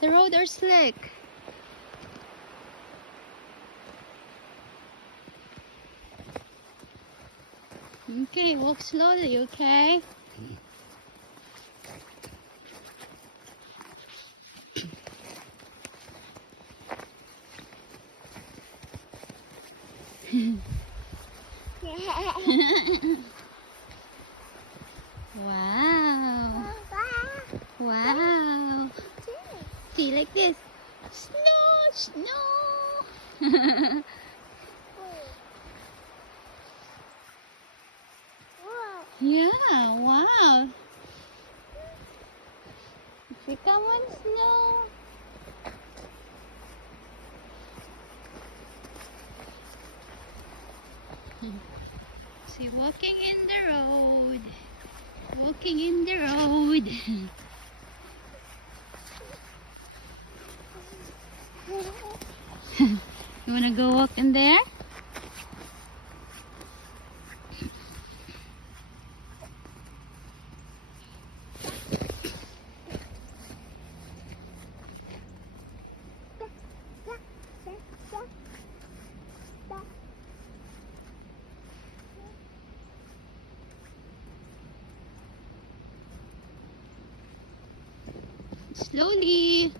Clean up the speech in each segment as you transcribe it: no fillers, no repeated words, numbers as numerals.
The road are slick. Okay, walk slowly, okay? Wow. Wow. See, like this. Snow, snow. Yeah, wow. See, come on, snow. See, walking in the road. Walking in the road. You wanna go walk in there? Slowly.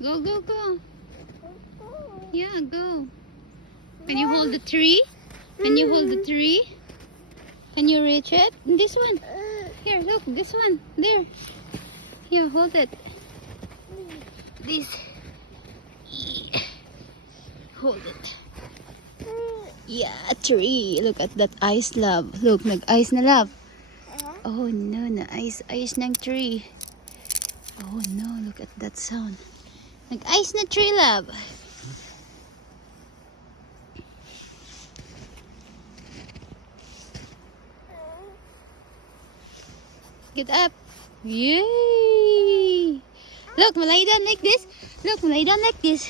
Go, go, go. Yeah, go. Can you hold the tree? Can you hold the tree? Can you reach it? This one. Here, look, this one. There. Here, hold it. This. Hold it. Yeah, tree. Look at that ice, love. Look, nag-ice na, love. Oh no, na-ice ng tree. Oh no, look at that sound. Nag-ice na tree, love. Get up. Yay! Look, malay down like this. Look, malay down like this.